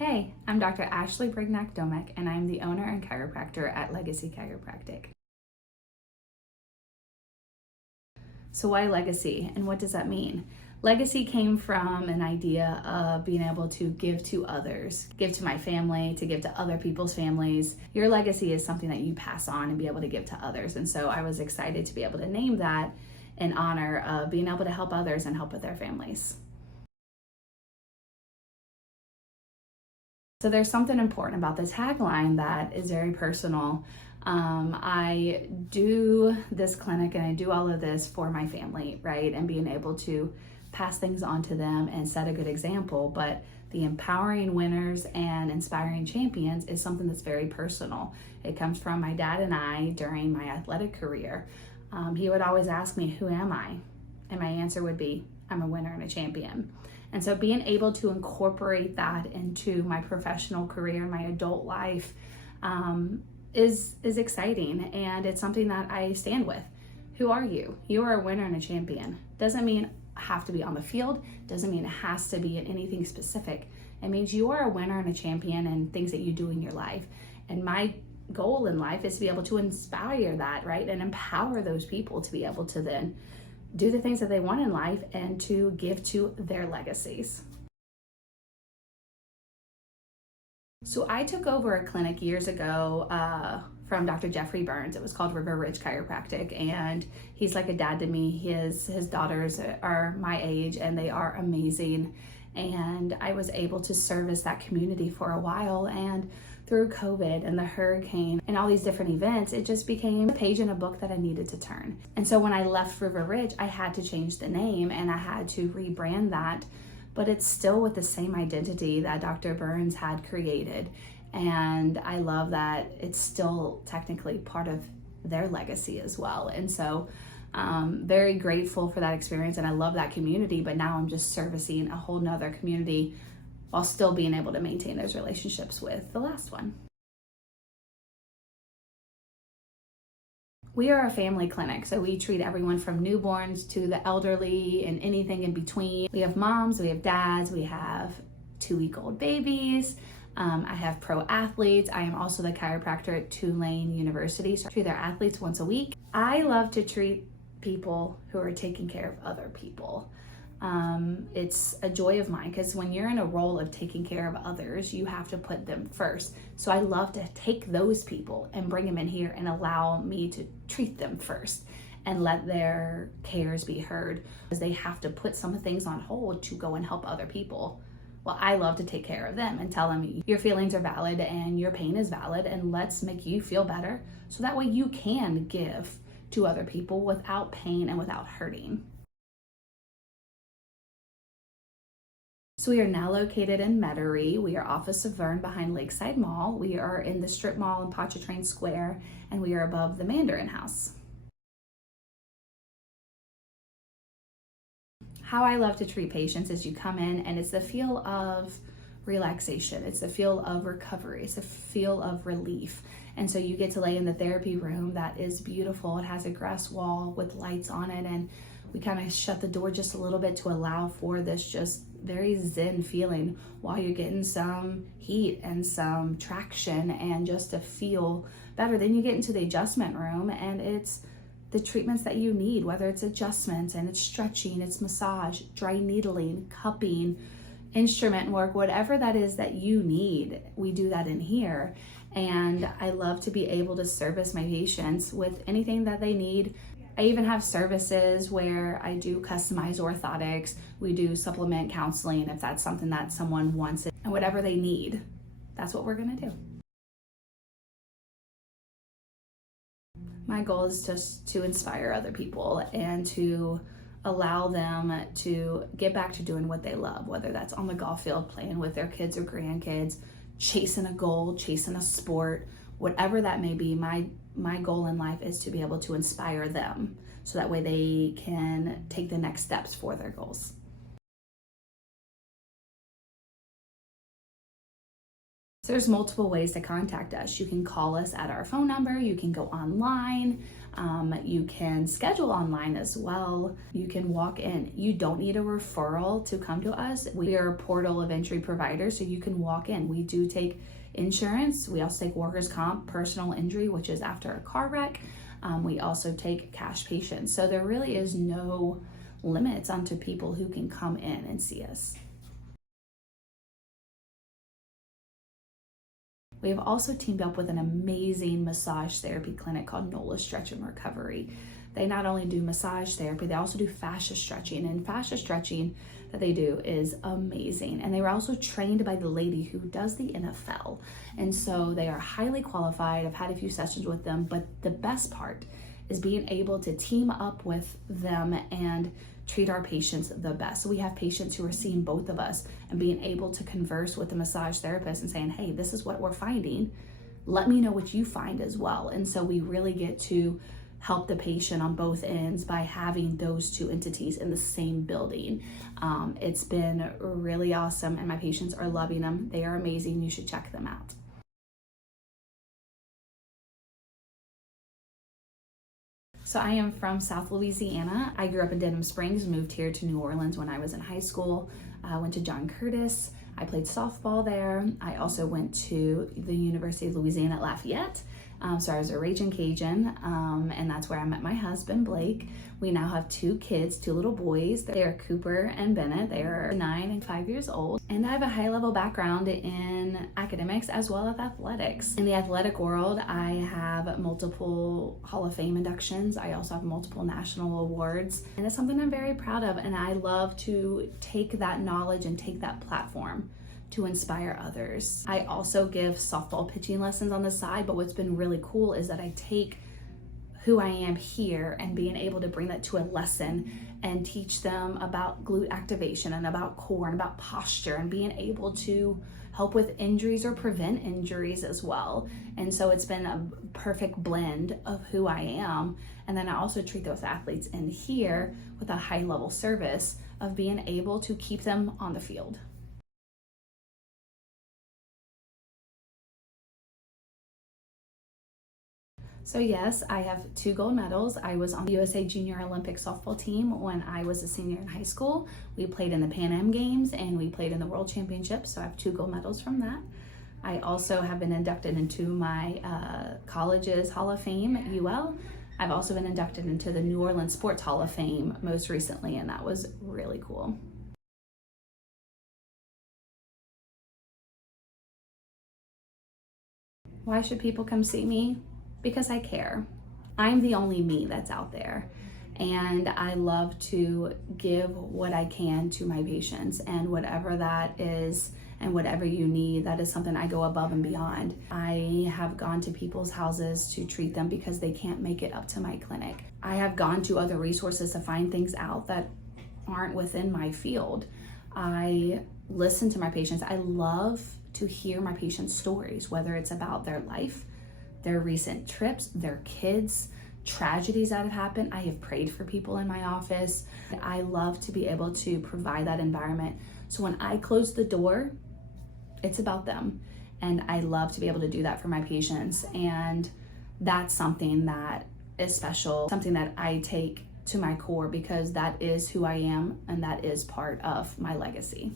Hey, I'm Dr. Ashley Brignac Domec, and I'm the owner and chiropractor at Legacy Chiropractic. So why legacy, and what does that mean? Legacy came from an idea of being able to give to others, give to my family, to give to other people's families. Your legacy is something that you pass on and be able to give to others. And so I was excited to be able to name that in honor of being able to help others and help with their families. So there's something important about the tagline that is very personal. I do this clinic and I do all of this for my family, right? And being able to pass things on to them and set a good example. But the empowering winners and inspiring champions is something that's very personal. It comes from my dad and I during my athletic career. He would always ask me, who am I? And my answer would be, I'm a winner and a champion. And so being able to incorporate that into my professional career, my adult life, is exciting, and it's something that I stand with. Who are you? You are a winner and a champion. Doesn't mean have to be on the field, doesn't mean it has to be in anything specific. It means you are a winner and a champion in things that you do in your life. And my goal in life is to be able to inspire that, right? And empower those people to be able to then do the things that they want in life and to give to their legacies. So I took over a clinic years ago from Dr. Jeffrey Burns. It was called River Ridge Chiropractic, and he's like a dad to me. His daughters are my age and they are amazing. And I was able to service that community for a while, and through COVID and the hurricane and all these different events, it just became a page in a book that I needed to turn. And so when I left River Ridge, I had to change the name and I had to rebrand that, but it's still with the same identity that Dr. Burns had created. And I love that it's still technically part of their legacy as well. And so very grateful for that experience, and I love that community, but now I'm just servicing a whole nother community while still being able to maintain those relationships with the last one. We are a family clinic, so we treat everyone from newborns to the elderly and anything in between. We have moms, we have dads, we have 2-week-old babies. I have pro athletes. I am also the chiropractor at Tulane University, so I treat their athletes once a week. I love to treat people who are taking care of other people. It's a joy of mine, because when you're in a role of taking care of others, you have to put them first. So I love to take those people and bring them in here and allow me to treat them first and let their cares be heard, because they have to put some things on hold to go and help other people. Well, I love to take care of them and tell them your feelings are valid and your pain is valid, and let's make you feel better so that way you can give to other people without pain and without hurting. So we are now located in Metairie. We are off of Severn behind Lakeside Mall. We are in the strip mall in Pontchartrain Square, and we are above the Mandarin House. How I love to treat patients is you come in and it's the feel of relaxation. It's the feel of recovery. It's a feel of relief. And so you get to lay in the therapy room that is beautiful. It has a grass wall with lights on it, and we kind of shut the door just a little bit to allow for this just very zen feeling while you're getting some heat and some traction and just to feel better. Then you get into the adjustment room, and it's the treatments that you need, whether it's adjustments and it's stretching, it's massage, dry needling, cupping, instrument work, whatever that is that you need, we do that in here. And I love to be able to service my patients with anything that they need. I even have services where I do customized orthotics. We do supplement counseling if that's something that someone wants, and whatever they need, that's what we're gonna do. My goal is just to inspire other people and to allow them to get back to doing what they love, whether that's on the golf field, playing with their kids or grandkids, chasing a goal, chasing a sport, whatever that may be. My goal in life is to be able to inspire them so that way they can take the next steps for their goals. There's multiple ways to contact us. You can call us at our phone number, you can go online, You can schedule online as well. You can walk in. You don't need a referral to come to us. We are a portal of entry provider, so you can walk in. We do take insurance. We also take workers' comp, personal injury, which is after a car wreck. We also take cash patients. So there really is no limits onto people who can come in and see us. We have also teamed up with an amazing massage therapy clinic called NOLA Stretch and Recovery. They not only do massage therapy, they also do fascia stretching, and fascia stretching that they do is amazing. And they were also trained by the lady who does the NFL. And so they are highly qualified. I've had a few sessions with them, but the best part is being able to team up with them and treat our patients the best. So we have patients who are seeing both of us and being able to converse with the massage therapist and saying, hey, this is what we're finding. Let me know what you find as well. And so we really get to help the patient on both ends by having those two entities in the same building. It's been really awesome, and my patients are loving them. They are amazing. You should check them out. So I am from South Louisiana. I grew up in Denham Springs, moved here to New Orleans when I was in high school. I went to John Curtis. I played softball there. I also went to the University of Louisiana at Lafayette. So I was a Raging Cajun, and that's where I met my husband, Blake. We now have 2 kids, 2 little boys. They are Cooper and Bennett. They are 9 and 5 years old. And I have a high-level background in academics as well as athletics. In the athletic world, I have multiple Hall of Fame inductions. I also have multiple national awards. And it's something I'm very proud of, and I love to take that knowledge and take that platform to inspire others. I also give softball pitching lessons on the side, but what's been really cool is that I take who I am here and being able to bring that to a lesson and teach them about glute activation and about core and about posture and being able to help with injuries or prevent injuries as well. And so it's been a perfect blend of who I am. And then I also treat those athletes in here with a high level service of being able to keep them on the field. So yes, I have 2 gold medals. I was on the USA Junior Olympic softball team when I was a senior in high school. We played in the Pan Am Games and we played in the World Championships, so I have 2 gold medals from that. I also have been inducted into my college's Hall of Fame at UL. I've also been inducted into the New Orleans Sports Hall of Fame most recently, and that was really cool. Why should people come see me? Because I care. I'm the only me that's out there, and I love to give what I can to my patients, and whatever that is and whatever you need, that is something I go above and beyond. I have gone to people's houses to treat them because they can't make it up to my clinic. I have gone to other resources to find things out that aren't within my field. I listen to my patients. I love to hear my patients' stories, whether it's about their life, their recent trips, their kids, tragedies that have happened. I have prayed for people in my office. I love to be able to provide that environment. So when I close the door, it's about them. And I love to be able to do that for my patients. And that's something that is special, something that I take to my core, because that is who I am and that is part of my legacy.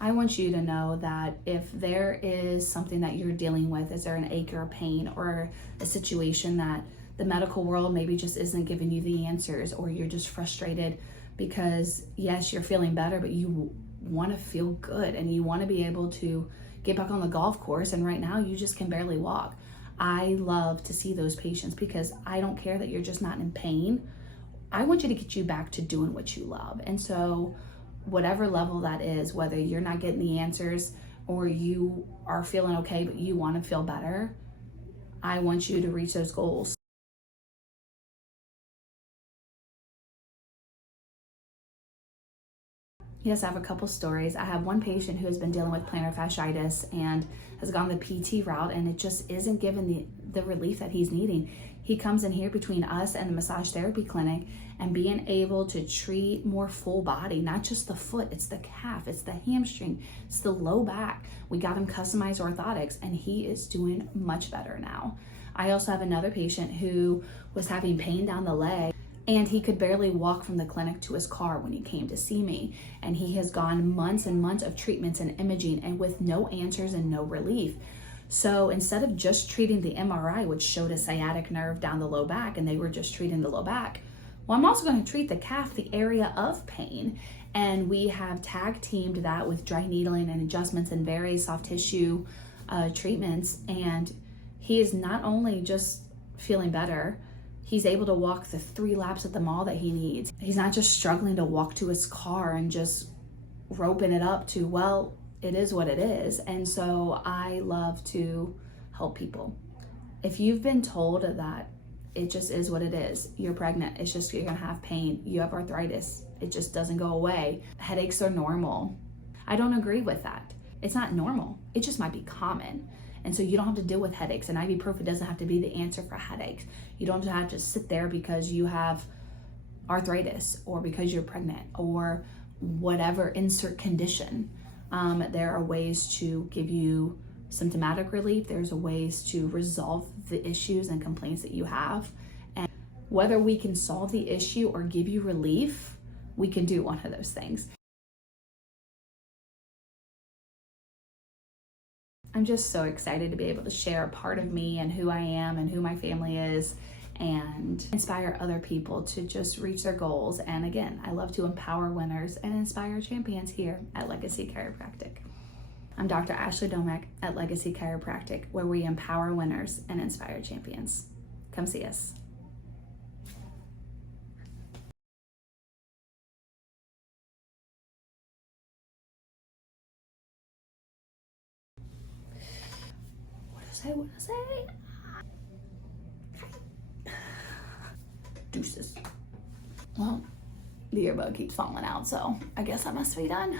I want you to know that if there is something that you're dealing with, is there an ache or a pain or a situation that the medical world maybe just isn't giving you the answers, or you're just frustrated because yes, you're feeling better, but you want to feel good and you want to be able to get back on the golf course, and right now you just can barely walk. I love to see those patients because I don't care that you're just not in pain. I want you to get you back to doing what you love. And so whatever level that is, whether you're not getting the answers or you are feeling okay but you want to feel better, I want you to reach those goals. Yes, I have a couple stories. I have one patient who has been dealing with plantar fasciitis and has gone the PT route, and it just isn't given the relief that he's needing. He comes in here between us and the massage therapy clinic, and being able to treat more full body, not just the foot, it's the calf, it's the hamstring, it's the low back. We got him customized orthotics, and he is doing much better now. I also have another patient who was having pain down the leg, and he could barely walk from the clinic to his car when he came to see me. And he has gone months and months of treatments and imaging, and with no answers and no relief. So instead of just treating the MRI, which showed a sciatic nerve down the low back, and they were just treating the low back, well, I'm also going to treat the calf, the area of pain. And we have tag teamed that with dry needling and adjustments and various soft tissue treatments. And he is not only just feeling better, he's able to walk the 3 laps at the mall that he needs. He's not just struggling to walk to his car and just roping it up to, well, it is what it is. And so I love to help people. If you've been told that it just is what it is, you're pregnant, it's just you're gonna have pain, you have arthritis, it just doesn't go away, headaches are normal, I don't agree with that. It's not normal, it just might be common. And so you don't have to deal with headaches, and ibuprofen doesn't have to be the answer for headaches. You don't have to sit there because you have arthritis or because you're pregnant or whatever insert condition. There are ways to give you symptomatic relief. There's ways to resolve the issues and complaints that you have. And whether we can solve the issue or give you relief, we can do one of those things. I'm just so excited to be able to share a part of me and who I am and who my family is, and inspire other people to just reach their goals. And again, I love to empower winners and inspire champions here at Legacy Chiropractic. I'm Dr. Ashley Domec at Legacy Chiropractic, where we empower winners and inspire champions. Come see us. What do I say? Deuces. Well, the earbud keeps falling out, so I guess I must be done.